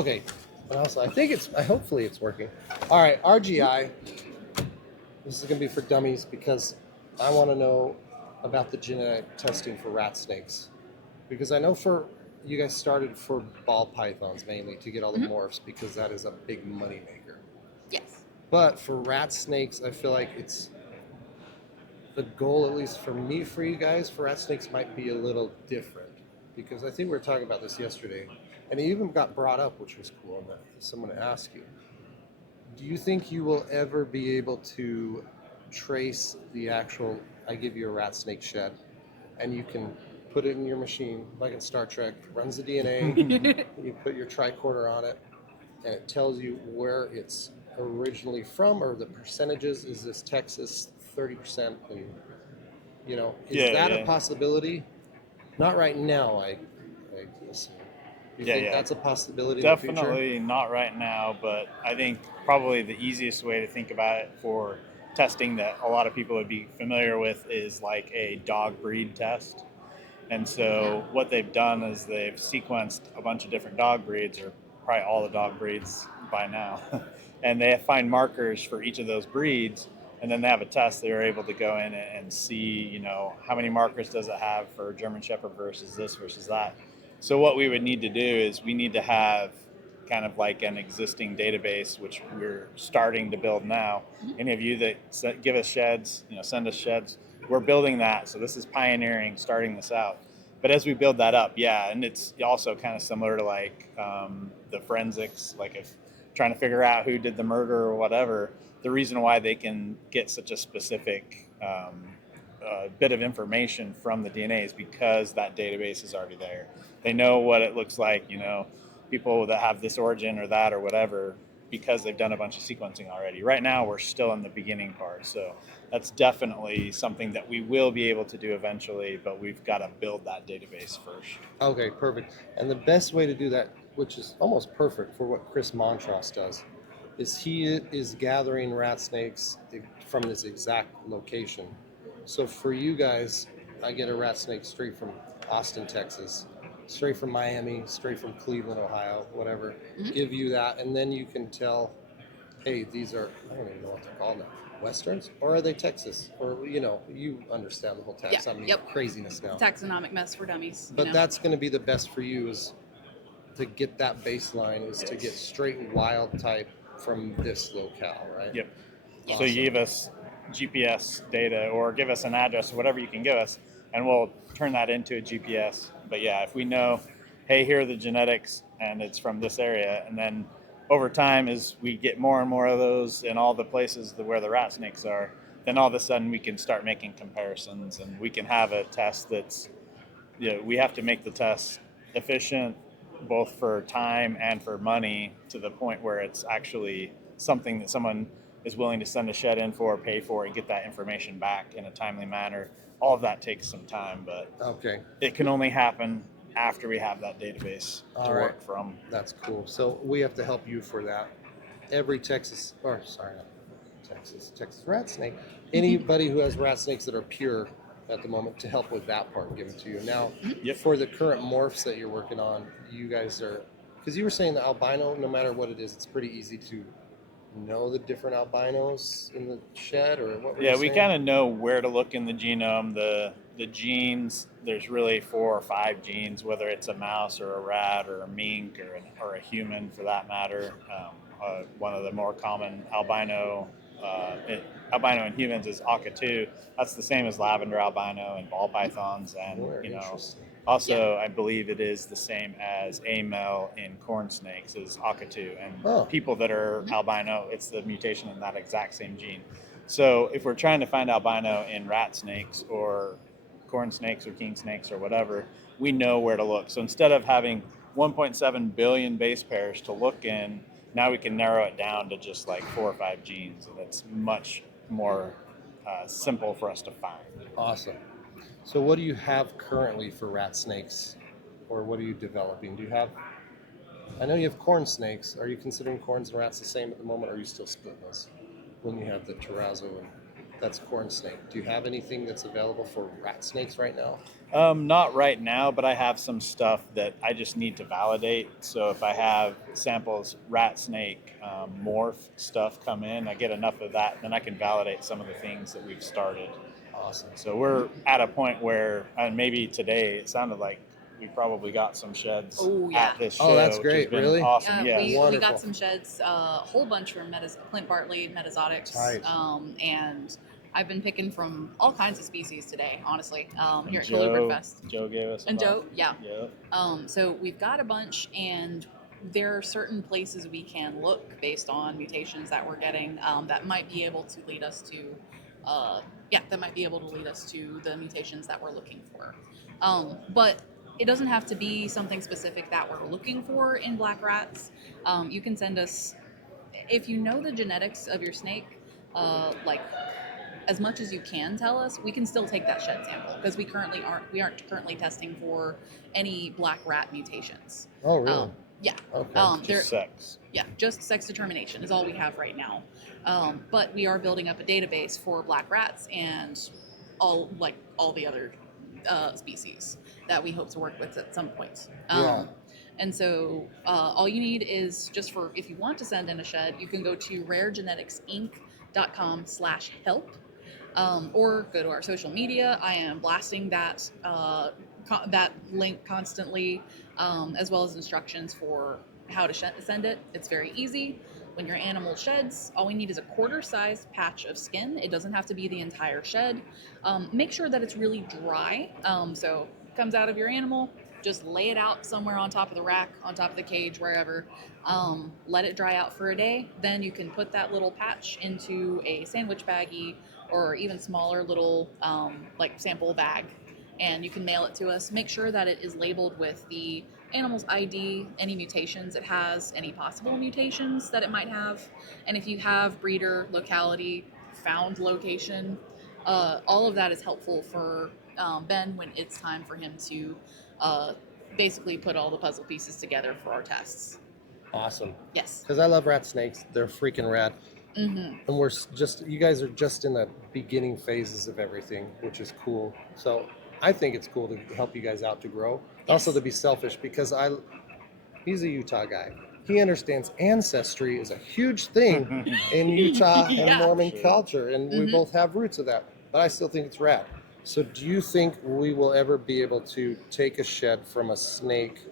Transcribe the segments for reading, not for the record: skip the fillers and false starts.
Okay. But also, hopefully it's working. All right, RGI. This is going to be for dummies because I want to know about the genetic testing for rat snakes. Because I know you guys started for ball pythons mainly to get all the morphs because that is a big money maker. Yes. But for rat snakes, I feel like it's the goal, at least for me, for you guys, for rat snakes might be a little different. Because I think we were talking about this yesterday, and it even got brought up, which was cool, that someone asked you. Do you think you will ever be able to trace the actual, I give you a rat snake shed, and you can put it in your machine, like in Star Trek, runs the DNA, you put your tricorder on it, and it tells you where it's originally from, or the percentages? Is this Texas 30%? And, is that a Yeah. possibility? Not right now, I assume. Do you think that's a possibility in the future? Definitely not right now, but I think probably the easiest way to think about it for testing that a lot of people would be familiar with is like a dog breed test. And so what they've done is they've sequenced a bunch of different dog breeds, or probably all the dog breeds by now, and they find markers for each of those breeds, and then they have a test. They're able to go in and see, how many markers does it have for German Shepherd versus this versus that. So what we would need to do is we need to have kind of like an existing database, which we're starting to build now. Any of you that give us sheds, send us sheds, we're building that. So this is pioneering, starting this out. But as we build that up, and it's also kind of similar to like the forensics, like if trying to figure out who did the murder or whatever, the reason why they can get such a specific bit of information from the DNA is because that database is already there. They know what it looks like, people that have this origin or that or whatever, because they've done a bunch of sequencing already. Right now, we're still in the beginning part. So that's definitely something that we will be able to do eventually, but we've got to build that database first. Okay, perfect. And the best way to do that, which is almost perfect for what Chris Montross does, is he is gathering rat snakes from this exact location. So for you guys, I get a rat snake straight from Austin, Texas, straight from Miami, straight from Cleveland, Ohio, whatever. Give you that, and then you can tell, hey, these are, I don't even know what they're called now, Westerns? Or are they Texas? Or, you understand the whole taxonomy craziness now. Taxonomic mess for dummies. But that's going to be the best for you, is to get that baseline, is to get straight wild type from this locale, right? Yep. Awesome. So you give us GPS data or give us an address or whatever you can give us, and we'll turn that into a GPS. But if we know, hey, here are the genetics and it's from this area, and then over time, as we get more and more of those in all the places where the rat snakes are, then all of a sudden we can start making comparisons, and we can have a test that's, we have to make the test efficient, both for time and for money, to the point where it's actually something that someone is willing to send a shed in for, pay for, and get that information back in a timely manner. All of that takes some time, but it can only happen after we have that database to work from. That's cool. So we have to help you for that. Every Texas rat snake, anybody who has rat snakes that are pure at the moment, to help with that part, give it to you. Now, for the current morphs that you're working on, you guys are, because you were saying the albino, no matter what it is, it's pretty easy to know the different albinos in the shed, or what were you saying? We kind of know where to look in the genome. The genes, there's really 4 or 5 genes, whether it's a mouse or a rat or a mink or a human for that matter. One of the more common albino in humans is ACA2. That's the same as lavender albino and ball pythons, and also I believe it is the same as AMEL in corn snakes is ACA2, and people that are albino, it's the mutation in that exact same gene. So if we're trying to find albino in rat snakes or corn snakes or king snakes or whatever, we know where to look. So instead of having 1.7 billion base pairs to look in, now we can narrow it down to just like 4 or 5 genes, and it's much more simple for us to find. Awesome. So what do you have currently for rat snakes, or what are you developing? I know you have corn snakes. Are you considering corns and rats the same at the moment, or are you still splitting those when you have the terrazzo? that's corn snake. Do you have anything that's available for rat snakes right now? Not right now, but I have some stuff that I just need to validate. So if I have samples, rat snake, morph stuff come in, I get enough of that, then I can validate some of the things that we've started. Awesome. So we're at a point where, and maybe today, it sounded like we probably got some sheds Oh, yeah. at this show. Oh, that's which has great. been Really? awesome. Yes. We Wonderful. got some sheds, a whole bunch from Clint Bartley, Metazotics, Tight. and I've been picking from all kinds of species today, honestly, here at Joe Colubridfest. gave us a And bunch. Joe, yeah. Yep. So we've got a bunch, and there are certain places we can look based on mutations that we're getting that might be able to lead us to, the mutations that we're looking for. But it doesn't have to be something specific that we're looking for in black rats. You can send us, if you know the genetics of your snake, like as much as you can tell us, we can still take that shed sample because we aren't currently testing for any black rat mutations. Oh, really? Yeah. Okay. Just sex. Yeah, just sex determination is all we have right now. But we are building up a database for black rats and all the other species that we hope to work with at some point. Yeah. And so all you need is if you want to send in a shed, you can go to raregeneticsinc.com/help. Or go to our social media. I am blasting that link constantly, as well as instructions for how to send it. It's very easy. When your animal sheds, all we need is a quarter-sized patch of skin. It doesn't have to be the entire shed. Make sure that it's really dry. So it comes out of your animal, just lay it out somewhere on top of the rack, on top of the cage, wherever. Let it dry out for a day. Then you can put that little patch into a sandwich baggie or even smaller little sample bag, and you can mail it to us. Make sure that it is labeled with the animal's ID, any mutations it has, any possible mutations that it might have, and if you have breeder, locality, found location, all of that is helpful for Ben when it's time for him to basically put all the puzzle pieces together for our tests. Awesome. Yes. Because I love rat snakes. They're freaking rad. Mm-hmm. And you guys are just in the beginning phases of everything, which is cool. So I think it's cool to help you guys out to grow. Yes. Also to be selfish because he's a Utah guy. He understands ancestry is a huge thing in Utah and Mormon culture, and we both have roots of that. But I still think it's rad. So do you think we will ever be able to take a shed from a snake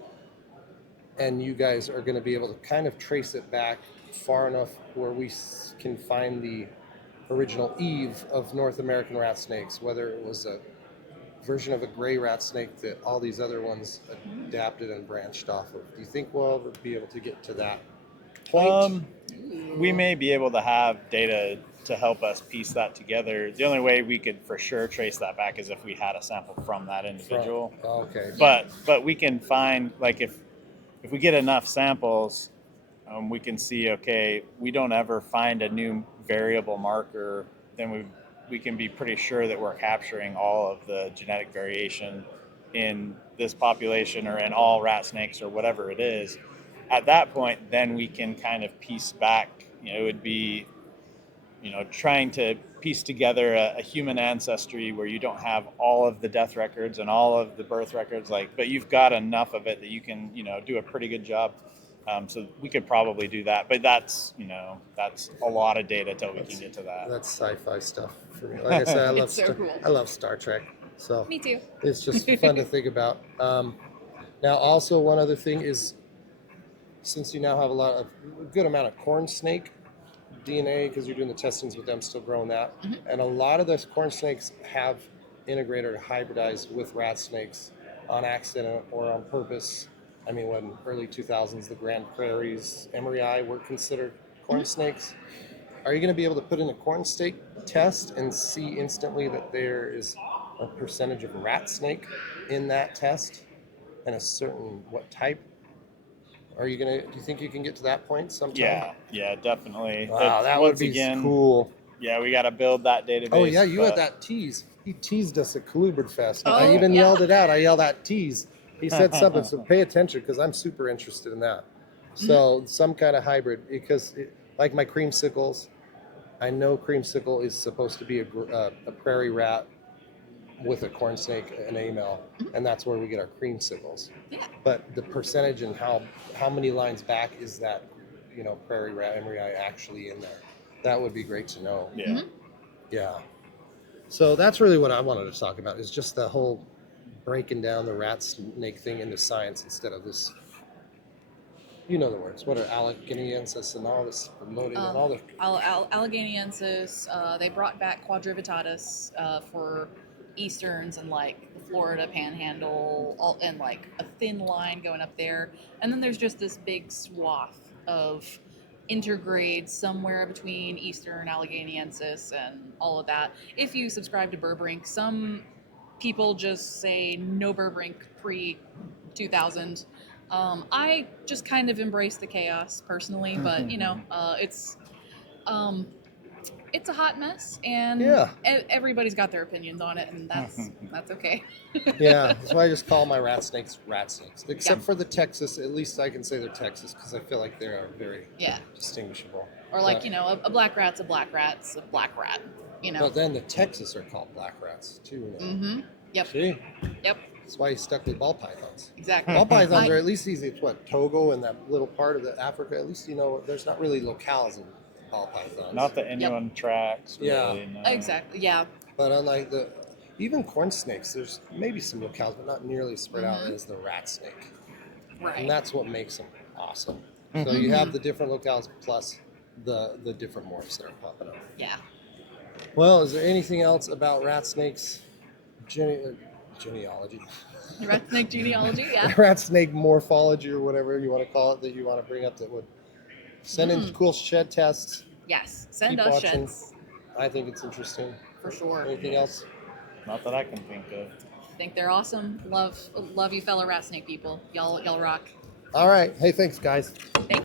and you guys are going to be able to kind of trace it back far enough where we can find the original Eve of North American rat snakes, whether it was a version of a gray rat snake that all these other ones adapted and branched off of? Do you think we'll ever be able to get to that point? We may be able to have data to help us piece that together. The only way we could for sure trace that back is if we had a sample from that individual. Okay. But we can find, like, if we get enough samples, we can see, okay, we don't ever find a new variable marker, then we can be pretty sure that we're capturing all of the genetic variation in this population or in all rat snakes or whatever it is. At that point, then we can kind of piece back, it would be, trying to piece together a human ancestry where you don't have all of the death records and all of the birth records, but you've got enough of it that you can, do a pretty good job. So we could probably do that, but that's a lot of data till we can get to that. That's sci-fi stuff for me. Like I said, I love cool. I love Star Trek. So Me too. it's just fun to think about. Now, also one other thing is, since you now have a good amount of corn snake DNA, because you're doing the testings with them, still growing that, and a lot of those corn snakes have integrated or hybridized with rat snakes on accident or on purpose. I mean, when early 2000s, the Grand Prairie's Emery were considered corn snakes. Are you going to be able to put in a corn snake test and see instantly that there is a percentage of rat snake in that test and a certain what type? Do you think you can get to that point sometime? Yeah, definitely. Wow, that would be cool. Yeah, we got to build that database. Oh yeah, you had that tease. He teased us at Colubridfest. Oh, I even yeah. yelled it out. I yelled out tease. He said something, so pay attention because I'm super interested in that. So some kind of hybrid, because like my creamsicles, I know creamsicle is supposed to be a prairie rat with a corn snake and amel, and that's where we get our creamsicles. Yeah. But the percentage and how many lines back is that, prairie rat embryi actually in there? That would be great to know. Yeah. Mhm. Yeah. So that's really what I wanted to talk about, is just the whole breaking down the rat snake thing into science instead of this. You know the words. What are Allegheniensis and all this loading and all the. Allegheniensis, they brought back Quadrivitatus for easterns and like the Florida Panhandle, and like a thin line going up there, and then there's just this big swath of intergrade somewhere between eastern Allegheniensis and all of that. If you subscribe to Berberink, some people just say no Berberink pre 2000. I just kind of embrace the chaos personally, but um, it's a hot mess, and Yeah. everybody's got their opinions on it, and that's okay. Yeah, that's why I just call my rat snakes, except Yeah. for the Texas. At least I can say they're Texas because I feel like they are very Yeah. distinguishable. Or like But- a black rat's a black rat's a black rat. But then the Texas are called black rats too. Now. Mm-hmm. Yep. See, Yep. that's why he's stuck with ball pythons. Exactly. Ball pythons I- are at least easy. It's what, Togo and that little part of the Africa. At least there's not really locales in ball pythons. Not the anyone tracks. Yeah. Really, no. Exactly. Yeah. But unlike even corn snakes, there's maybe some locales, but not nearly spread out Mhm. as the rat snake. Right. And that's what makes them awesome. So Mhm. you have the different locales plus the different morphs that are popping up. Yeah. Well, is there anything else about rat snakes genealogy? Rat snake genealogy. Yeah. Rat snake morphology or whatever you want to call it that you want to bring up that would send in cool shed tests. Yes. Send Keep us watching. sheds I think it's interesting. for sure. Anything else? Not that I can think of. Think they're awesome. Love you, fellow rat snake people. Y'all rock. All right. Hey, thanks, guys. Thank